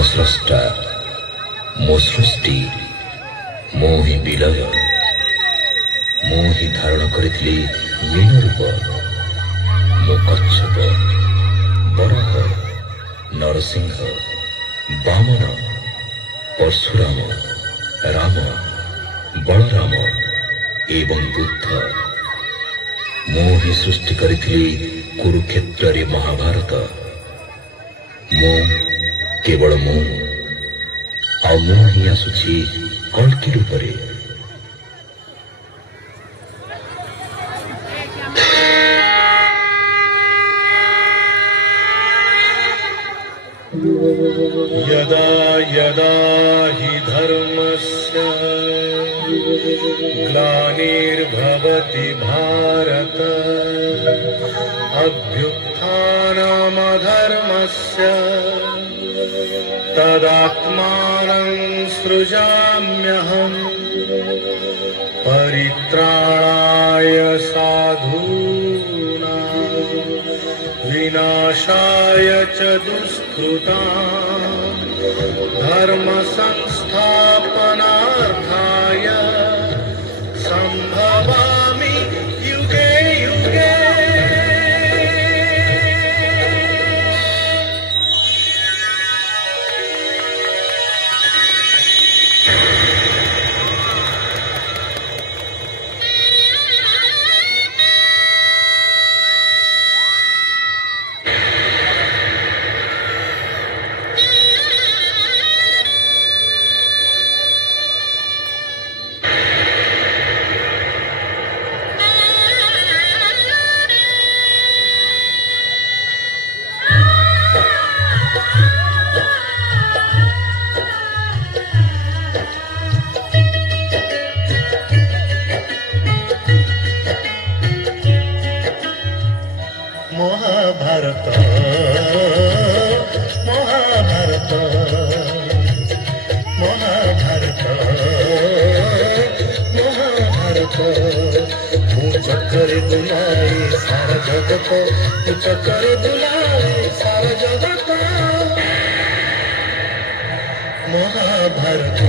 ମୋ ସ୍ରଷ୍ଟା ମୋ ସୃଷ୍ଟି ମୁଁ ହିଁ ବିଲୟ ମୁଁ ହିଁ ଧାରଣ କରିଥିଲି ମୀନ ରୂପ ମୁଁ କଚ୍ଛପ ବରାହ ନରସିଂହ ବାମନ ପରଶୁରାମ ରାମ ବଳରାମ ଏବଂ ବୁଦ୍ଧ ମୁଁ ହିଁ ସୃଷ୍ଟି କରିଥିଲି କୁରୁକ୍ଷେତ୍ରରେ ମହାଭାରତ ମୁଁ କେବଳ ମୁଁ ଆଉ ମୁଁ ହିଁ ଆସୁଛି କଳ୍କି ରୂପରେ यदा यदा हि धर्मस्य ग्लानिर्भवति भारत अभ्युत्थानमधर्मस्य तदात्मानं सृजाम्यहम् परित्राणाय साधूनां विनाशाय च दुष्कृतां धर्म संस्थापनार्थाय संभवामि युगे युगे। महाभारत महाभारत महाभारत महाभारत ମୁଁ ଚକ୍କରେ ବୁଲାଏ ସାରା ଜଗତ ମୁଁ ଚକ୍କରେ ବୁଲାଏ ସାରା ଜଗତ महाभारत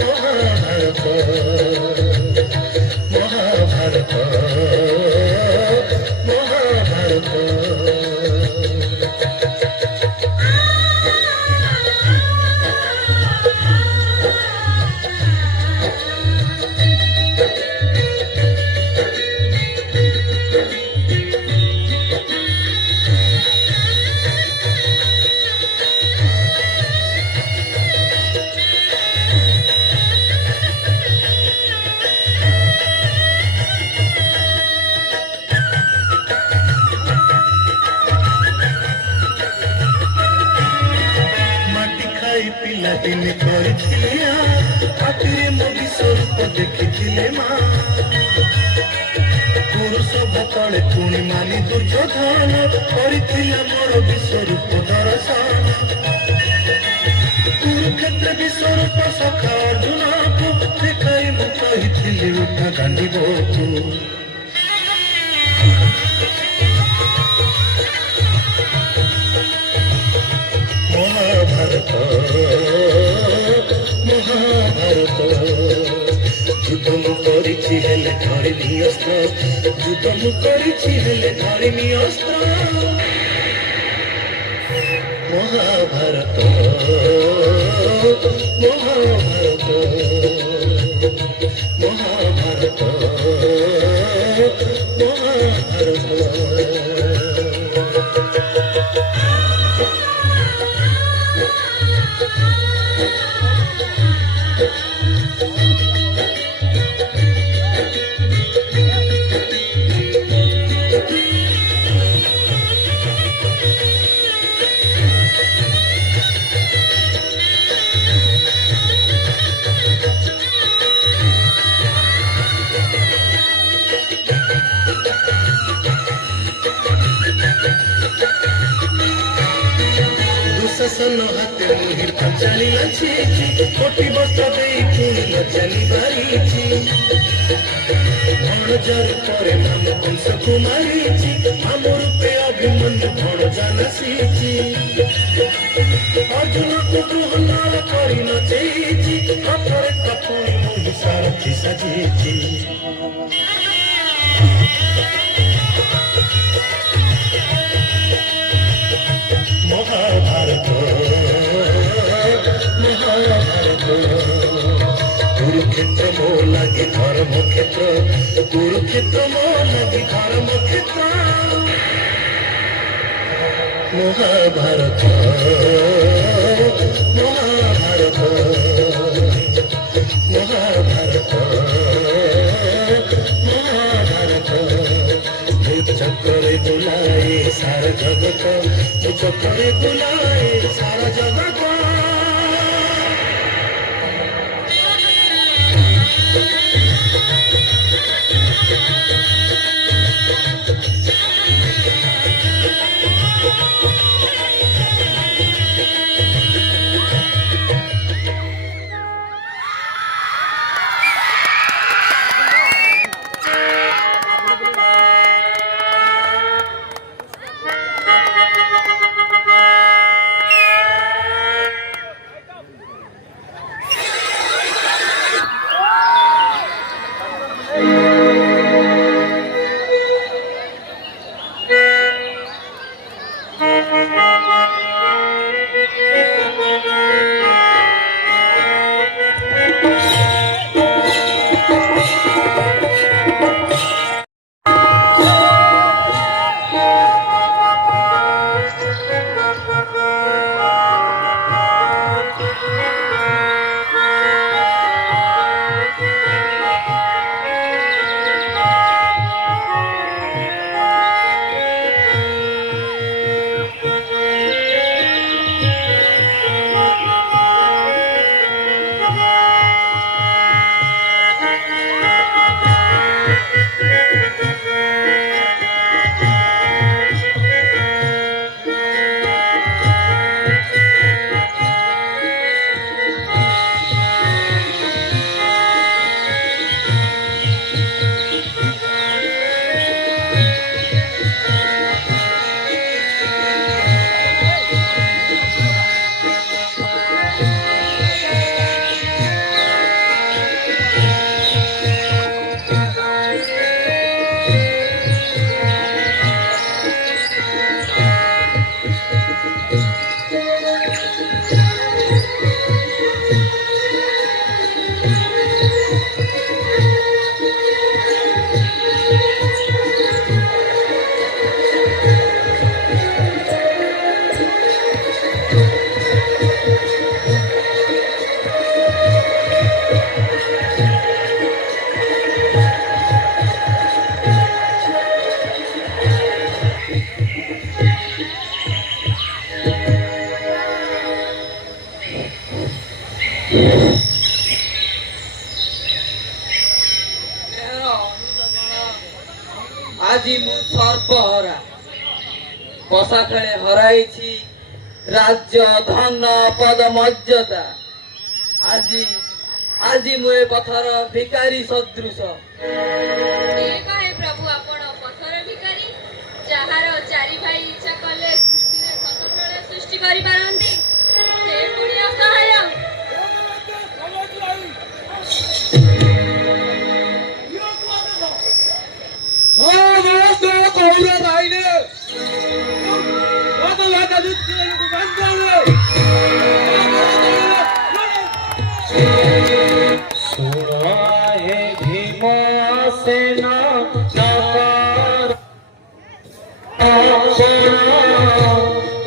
महाभारत महाभारत दिन କରିଥିଲେ ଆଖିରେ ମୋ ବିଶ୍ୱରୂପ ଦେଖିଥିଲେ ମା ପୁରୁଷ ଭାତଳେ ପୁଣି ମାନି ଦୁର୍ଯ୍ୟୋଧନ କରିଥିଲା ମୋର ବିଶ୍ୱରୂପ ଦର୍ଶନ କୁରୁକ୍ଷେତ୍ର ବିଶ୍ୱରୂପ ସଖା ଅର୍ଜୁନକୁ ଦେଖାଇ ମୁଁ କହିଥିଲି ଉଠା କାନ୍ଦିବାକୁ महाभारत महाभारत युद्ध मु करिछि हेले धरिनी अस्त्र युद्ध मु करिछि हेले धरिनी अस्त्र महाभारत महाभारत महाभारत महाभारत दुशासन हाथे मुहिर पंचाली अच्छी कोटी वर्ष देखी लज्जाली बारी भणजार परे माम कंस कुमारी माम रूपे अभिमन्यु भण जान सीची ସାଜିଛି ମହାଭାରତ ମହାଭାରତ কুরুক্ষেত্র মো লাগে ধর্মক্ষেত্র কুরুক্ষেত্র মো লাগে ধর্মক্ষেত্র মহাভারত মহাভারত মহাভারত মহাভারত চক্রে বুলায়ে সারা জগত চক্রে বুলায়ে সারা জগত আজি ମୁଁ ସର୍ବହରା ପଶା ଖେଳେ ହରାଇଛି ରାଜ୍ୟ ଧନ ପଦ ମର୍ଯ୍ୟାଦା ଆଜି ଆଜି ମୁଁ ଏ ପଥର ଭିକାରୀ ସଦୃଶ ପ୍ରଭୁ ଆପଣ ପଥର ଭିକାରୀ ଯାହାର ଚାରି ଭାଇ ଇଚ୍ଛା କଲେ ସୃଷ୍ଟିରେ ଖତପ୍ରଳୟ ସୃଷ୍ଟି କରିପାରନ୍ତି ସେ ପୁଣି ଅସହାୟ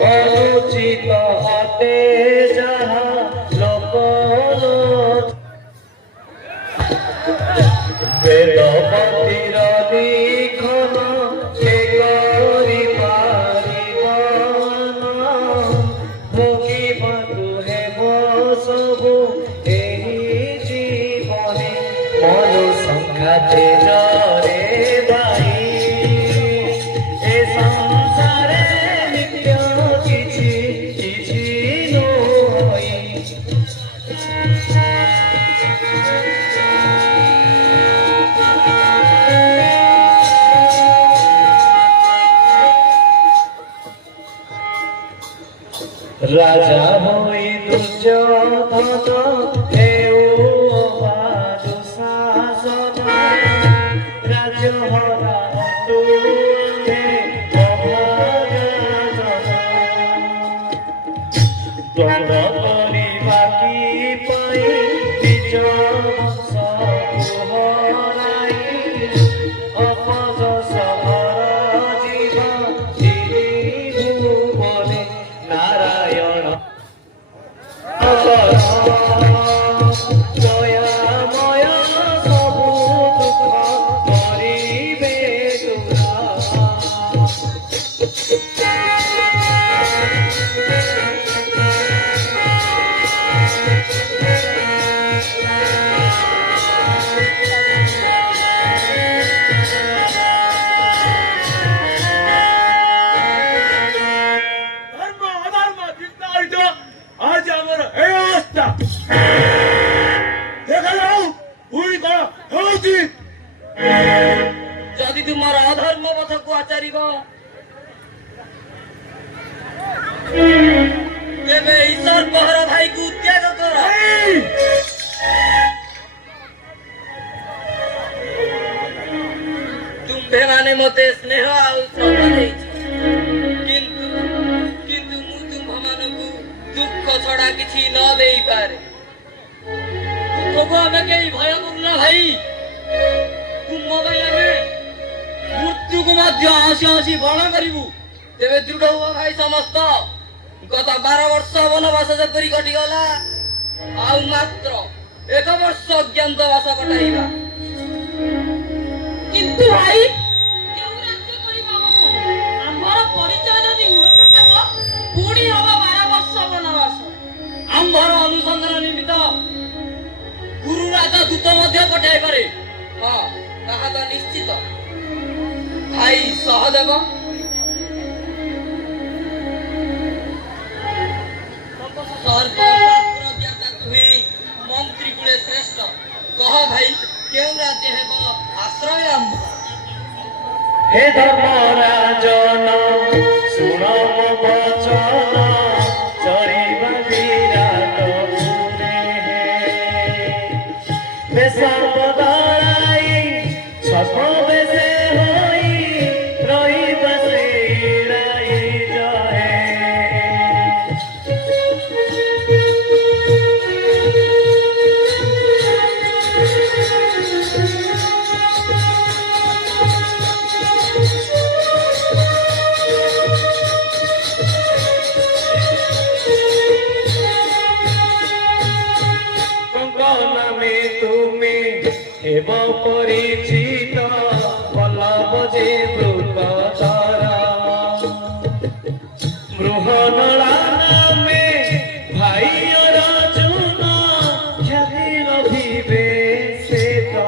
অনুচিত হাতে যাহা লোক বেদপতির লিখন সে করি পারিব না ভোগিবাকু হেব সবু এই জীবনে মন সংঘাতে জরে বাই এ সংসারে নিত্য কিছু কিছু নই রাজা হই দুর্যোধন হেউ বাদু ହରା ଅଟୁରେ ଅଭାଗା ଦୌଡ଼ କରିବା କି ପାଇଁ ନିଜ ବଂଶକୁ ହରାଇ ଅପଯଶ ହର ଯିବା ତ୍ରିଭୁବନେ ନାରାୟଣ ଦୟାମୟ ସବୁ ଦୁଃଖ କରିବେ ধর্ম অধর্ম চিন্তায়িত আজ আমার এই অবস্থা দেখাও পুরি করা হଉଛି ଯଦି ତୁମର ଅଧର୍ମ ପଥକୁ ଆଚାରିବ ତେବେ ଈଶ୍ୱର ପହର ଭାଇକୁ ତ୍ୟାଗ କର। ତୁମ୍ଭେମାନେ ମୋତେ ସ୍ନେହ ଆଉ ଶ୍ରଦ୍ଧା ଦେଇଛ, କିନ୍ତୁ କିନ୍ତୁ ମୁଁ ତୁମ୍ଭମାନଙ୍କୁ ଦୁଃଖ ଛଡା କିଛି ନ ଦେଇପାରେ। ଦୁଃଖକୁ ଆମେ କେହି ଭୟ କରୁନା ଭାଇ, ତୁମ ପାଇଁ ଆମେ ମୃତ୍ୟୁକୁ ମଧ୍ୟ ହସି ହସି ବରଣ କରିବୁ। ତେବେ ଦୃଢ ହୁଅ ଭାଇ ସମସ୍ତ। ଗତ 12 ବର୍ଷ ବନବାସ ଯେପରି କଟିଗଲା, ଆଉ ମାତ୍ର 1 ବର୍ଷ ଅଜ୍ଞାତବାସ କଟାଇବା। କିନ୍ତୁ ଭାଇ କେଉଁ ରାଜ୍ୟ କରିବ ଅବସର? ଆମର ପରିଚୟ ଯଦି ହୁଏ ପ୍ରକାଶ, ପୁଣି ହବ 12 ବର୍ଷ ବନବାସ। ଆମ୍ଭର ଅନୁସନ୍ଧାନ ନିମିତ୍ତ ଗୁରୁରାଜ ଦୂତ ମଧ୍ୟ ପଠାଇ ପାରେ। ହଁ, ତାହା ତ ନିଶ୍ଚିତ। ଭାଇ ସହଦେବ, ସର୍ବଶାସ୍ତ୍ର ଜ୍ଞାତା ତୁହି ମନ୍ତ୍ରୀ କୁଳେ ଶ୍ରେଷ୍ଠ। କହ ଭାଇ, କେଉଁ ରାଜ୍ୟ ହେବ ଆଶ୍ରୟ ଆମ୍ଭ? हे धर्मराजन शुण मो वचन चरिबा विराट पुरे बेश बदलाई छप बेशे होई रहिबा श्रीराई जहे নামে তুমি হেব পরিচিত বলব যে মৃগধরা মৃহনলা নামে ভাই অর্জুন খ্যাতি লভিবে সে তো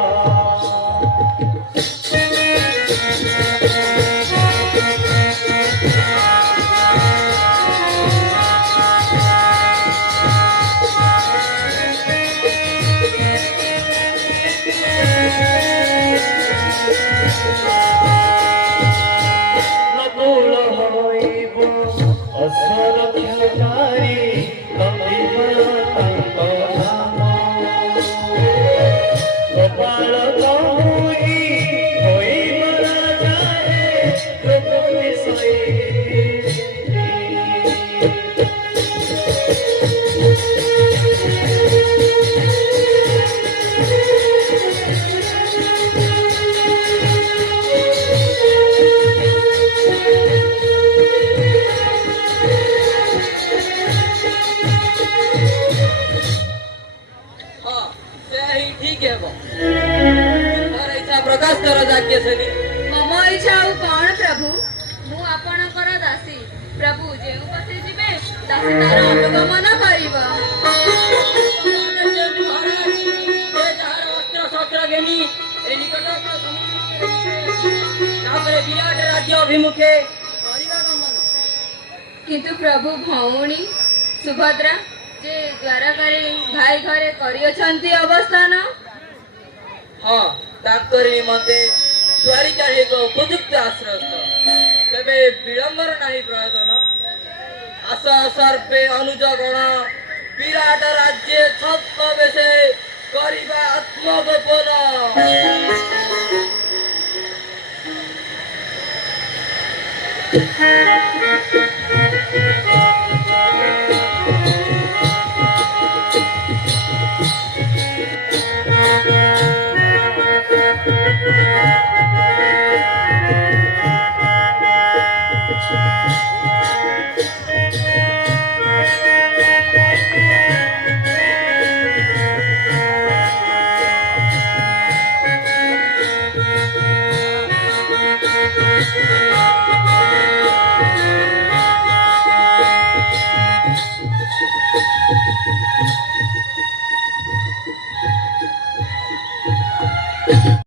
নকুল হইব অসরক্ষাকারী লম্বিব তাঙ্ক ধাম গোপাল তহুই হইব রাজারে দ্রৌপদী সৈনী ହଁ, ସେୟା ହିଁ ଠିକ୍ ହେବ। ତୁମର ଇଚ୍ଛା ପ୍ରକାଶ କର ଯାଜ୍ଞସେନୀ। ମମ ଇଚ୍ଛା ଆଉ କଣ ପ୍ରଭୁ? ମୁଁ ଆପଣଙ୍କର ଦାସୀ। ପ୍ରଭୁ ଯେଉଁ ପଥେ ଯିବେ ଦାସୀ ତାର ଅନୁଗମନ କରିବ। ତାପରେ ବିରାଟ ରାଜ୍ୟ ଅଭିମୁଖେ କରିବା ଗମନ। କିନ୍ତୁ ପ୍ରଭୁ ଭଉଣୀ ସୁଭଦ୍ରା ଯେ ଦ୍ୱାରକାରେ ଭାଇ ଘରେ କରିଅଛନ୍ତି ଅବସ୍ଥାନ। ହଁ, ତାଙ୍କରି ନିମନ୍ତେ ଦ୍ୱାରିକା ଏକ ଉପଯୁକ୍ତ ଆଶ୍ରୟସ୍ଥଳ। ତେବେ ବିଳମ୍ବର ନାହିଁ ପ୍ରୟୋଜନ। ଆସ ସର୍ବେ ଅନୁଜ ଗଣ ବିରାଟ ରାଜ୍ୟ ଛଦ୍ମବେଶେ କରିବା ଆତ୍ମଗୋପନ।